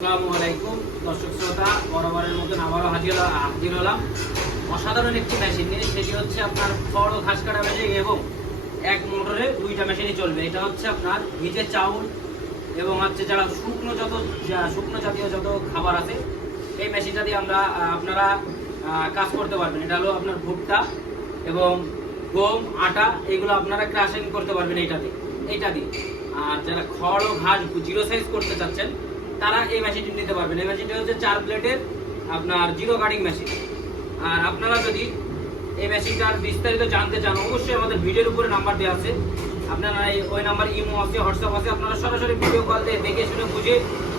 আসসালামু আলাইকুম দর্শক শ্রোতা, বরাবরের মতন আবারও হাজির হলাম অসাধারণ একটি মেশিন নিয়ে। সেটি হচ্ছে আপনার বড় ঘাস কাটা মেশিন এবং এক মোটরে দুইটা মেশিনই চলবে। এটা হচ্ছে আপনার ভিজে চাউল এবং হচ্ছে যারা শুকনো জাতীয় যত খাবার আছে এই মেশিনটা দিয়ে আপনারা কাজ করতে পারবেন। এটা হলো আপনার ভুট্টা এবং গম, আটা, এগুলো আপনারা ক্রাশিং করতে পারবেন এইটা দিয়ে। আর যারা খড় ও ঘাস জিরো সাইজ করতে চাচ্ছেন তারা এই মেশিনটি নিতে পারবেন। এই মেশিনটি হচ্ছে 4 প্লেটের আপনার জিরো কাটিং মেশিন। আর আপনারা যদি এই মেশিনটার বিস্তারিত জানতে চান, অবশ্যই আমাদের ভিডিওর উপরে নাম্বার দেওয়া আছে। আপনারা ওই নাম্বার ইমো আছে, হোয়াটসঅ্যাপ আছে, আপনারা সরাসরি ভিডিও কল দিয়ে দেখে শুনে বুঝে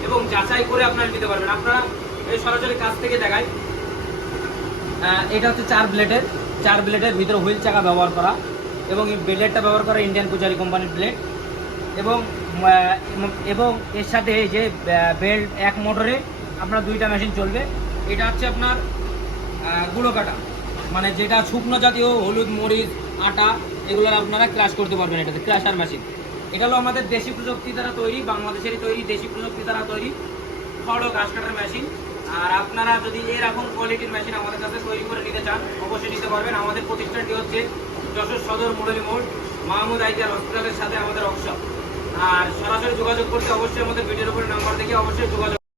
এবং যাচাই করে আপনারা নিতে পারবেন। আপনারা এই সরাসরি কাছ থেকে দেখায়। এটা হচ্ছে 4 ব্লেডের ভিতরে হুইল চাকা ব্যবহার করা এবং এই ব্লেডটা ব্যবহার করা ইন্ডিয়ান কুচারি কোম্পানির ব্লেড এবং এর সাথে যে বেল্ট এক মোটরে আপনার দুইটা মেশিন চলবে। এটা হচ্ছে আপনার গুঁড়ো কাটা, মানে যেটা শুকনো জাতীয় হলুদ, মরিচ, আটা এগুলো আপনারা ক্রাশ করতে পারবেন। এটাতে ক্রাশার মেশিন। এটা হলো আমাদের দেশি প্রযুক্তি দ্বারা তৈরি, বাংলাদেশেরই তৈরি, দেশি প্রযুক্তি দ্বারা তৈরি খড় ও ঘাস কাটার মেশিন। আর আপনারা যদি এরকম কোয়ালিটির মেশিন আমাদের কাছে তৈরি করে নিতে চান অবশ্যই নিতে পারবেন। আমাদের প্রতিষ্ঠানটি হচ্ছে যশোর সদর মুরালী মোড়, মাহমুদ আইডিয়াল হসপিটালের সাথে আমাদের ওয়ার্কশপ। আর সরাসরি যোগাযোগ করতে অবশ্যই আমাদের ভিডিওর উপরে নাম্বার দেখে অবশ্যই যোগাযোগ